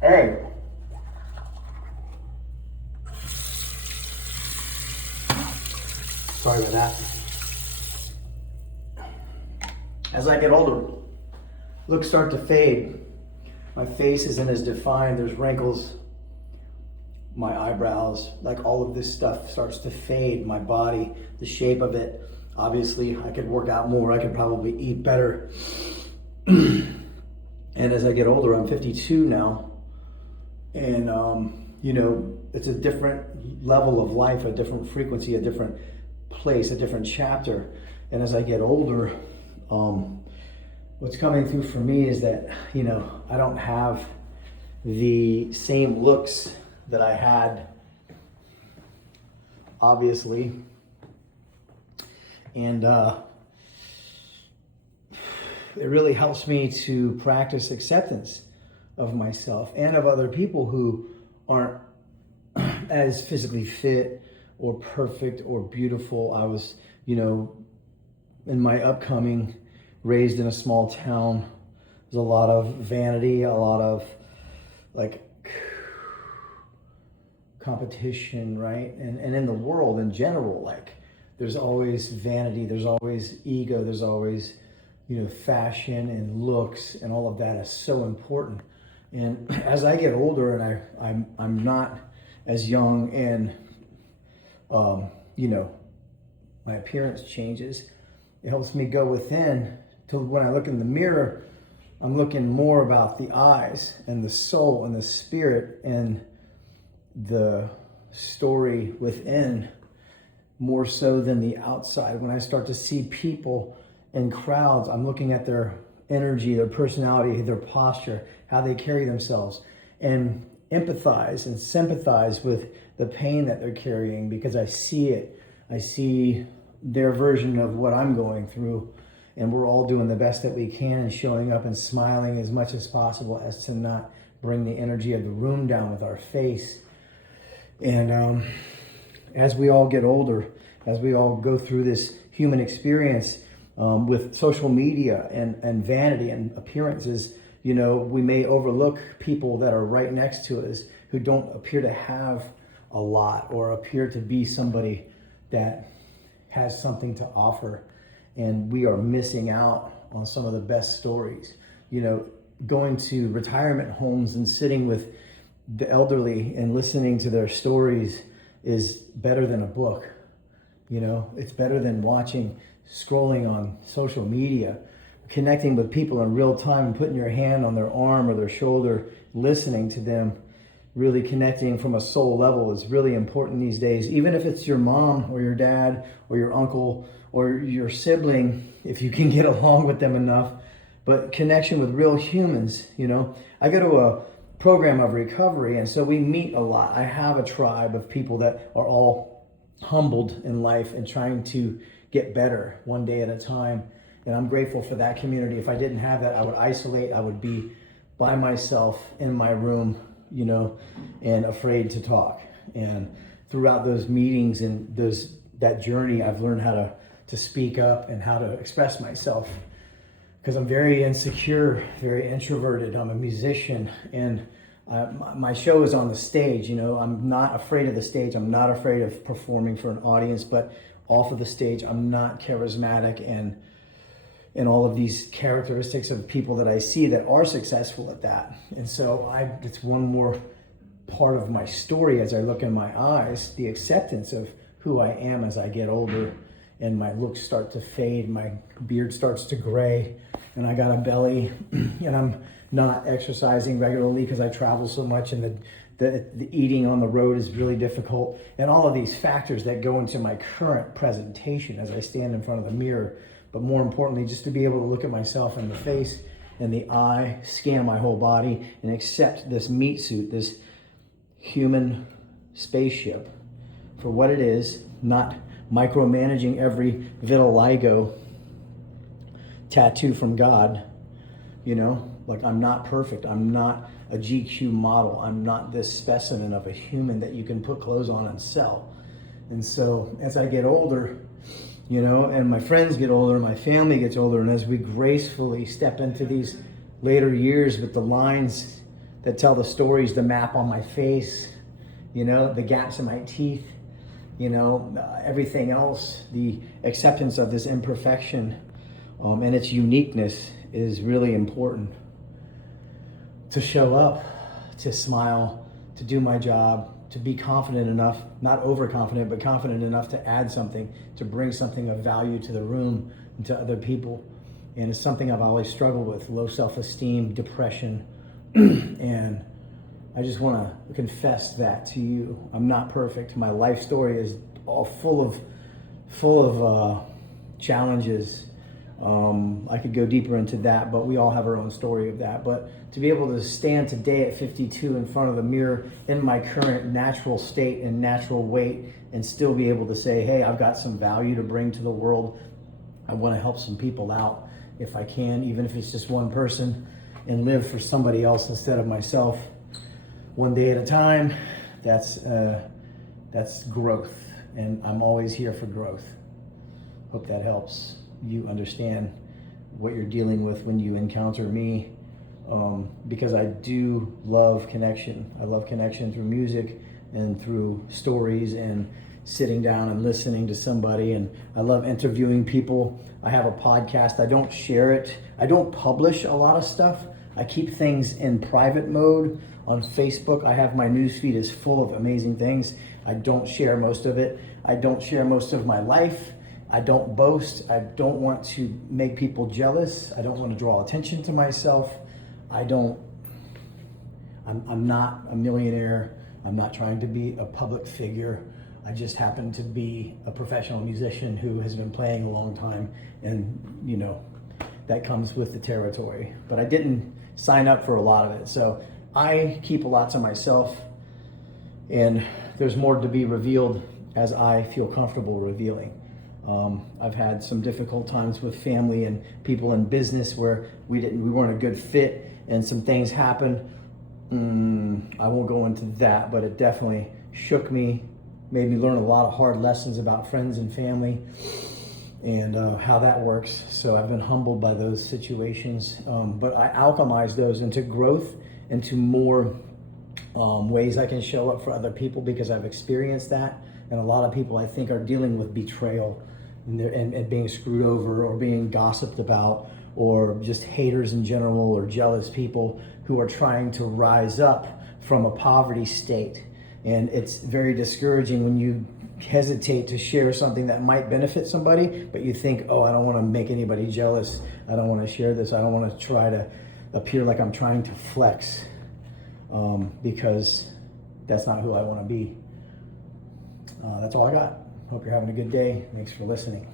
Hey. Sorry about that. As I get older, looks start to fade. My face isn't as defined. There's wrinkles. My eyebrows, like all of this stuff starts to fade. My body, the shape of it. Obviously, I could work out more. I could probably eat better. And as I get older, I'm 52 now. And, it's a different level of life, a different frequency, a different place, a different chapter. And as I get older, what's coming through for me is that, I don't have the same looks that I had, obviously. And it really helps me to practice acceptance of myself and of other people who aren't as physically fit or perfect or beautiful. I was, in my upcoming, raised in a small town. There's a lot of vanity, a lot of competition, right? And in the world in general, there's always vanity, there's always ego, there's always, fashion and looks, and all of that is so important. And as I get older and I'm not as young, and my appearance changes, it helps me go within to when I look in the mirror, I'm looking more about the eyes and the soul and the spirit and the story within, more so than the outside. When I start to see people in crowds, I'm looking at their energy, their personality, their posture, how they carry themselves, and empathize and sympathize with the pain that they're carrying, because I see it. I see their version of what I'm going through, and we're all doing the best that we can and showing up and smiling as much as possible as to not bring the energy of the room down with our face. And as we all get older, as we all go through this human experience with social media and vanity and appearances, we may overlook people that are right next to us who don't appear to have a lot or appear to be somebody that has something to offer. And we are missing out on some of the best stories. Going to retirement homes and sitting with the elderly and listening to their stories is better than a book. It's better than scrolling on social media. Connecting with people in real time and putting your hand on their arm or their shoulder, listening to them, really connecting from a soul level is really important these days. Even if it's your mom or your dad or your uncle or your sibling, if you can get along with them enough, but connection with real humans. I go to a program of recovery, and so we meet a lot. I have a tribe of people that are all humbled in life and trying to get better one day at a time. And I'm grateful for that community. If I didn't have that, I would isolate. I would be by myself in my room, and afraid to talk. And throughout those meetings and that journey, I've learned how to speak up and how to express myself, because I'm very insecure, very introverted. I'm a musician, and my show is on the stage. I'm not afraid of the stage. I'm not afraid of performing for an audience, but off of the stage, I'm not charismatic and all of these characteristics of people that I see that are successful at that. And so it's one more part of my story as I look in my eyes, the acceptance of who I am as I get older, and my looks start to fade, my beard starts to gray, and I got a belly, and I'm not exercising regularly because I travel so much, and the eating on the road is really difficult, and all of these factors that go into my current presentation as I stand in front of the mirror. But more importantly, just to be able to look at myself in the face and the eye, scan my whole body, and accept this meat suit, this human spaceship for what it is, not micromanaging every vitiligo tattoo from God. I'm not perfect. I'm not a GQ model. I'm not this specimen of a human that you can put clothes on and sell. And so as I get older, and my friends get older, my family gets older, and as we gracefully step into these later years with the lines that tell the stories, the map on my face, you know, the gaps in my teeth, you know, everything else, the acceptance of this imperfection and its uniqueness is really important. To show up, to smile, to do my job, to be confident enough, not overconfident, but confident enough to add something, to bring something of value to the room and to other people. And it's something I've always struggled with, low self-esteem, depression, and I just want to confess that to you. I'm not perfect. My life story is all full of challenges. I could go deeper into that, but we all have our own story of that. But to be able to stand today at 52 in front of the mirror in my current natural state and natural weight and still be able to say, hey, I've got some value to bring to the world. I want to help some people out if I can, even if it's just one person, and live for somebody else instead of myself, one day at a time. That's growth, and I'm always here for growth. Hope that helps you understand what you're dealing with when you encounter me, because I do love connection. I love connection through music and through stories and sitting down and listening to somebody, and I love interviewing people. I have a podcast. I don't share it. I don't publish a lot of stuff. I keep things in private mode on Facebook. I have my newsfeed is full of amazing things. I don't share most of it. I don't share most of my life. I don't boast. I don't want to make people jealous. I don't want to draw attention to myself. I'm not a millionaire. I'm not trying to be a public figure. I just happen to be a professional musician who has been playing a long time, and you know, that comes with the territory. But I didn't sign up for a lot of it. So I keep a lot to myself, and there's more to be revealed as I feel comfortable revealing. I've had some difficult times with family and people in business where we weren't a good fit, and some things happened. I won't go into that, but it definitely shook me, made me learn a lot of hard lessons about friends and family and how that works. So I've been humbled by those situations, but I alchemize those into growth, into more ways I can show up for other people, because I've experienced that. And a lot of people, I think, are dealing with betrayal and being screwed over or being gossiped about, or just haters in general, or jealous people who are trying to rise up from a poverty state. And it's very discouraging when you hesitate to share something that might benefit somebody, but you think, oh, I don't want to make anybody jealous. I don't want to share this. I don't want to try to appear like I'm trying to flex, because that's not who I want to be. That's all I got. Hope you're having a good day. Thanks for listening.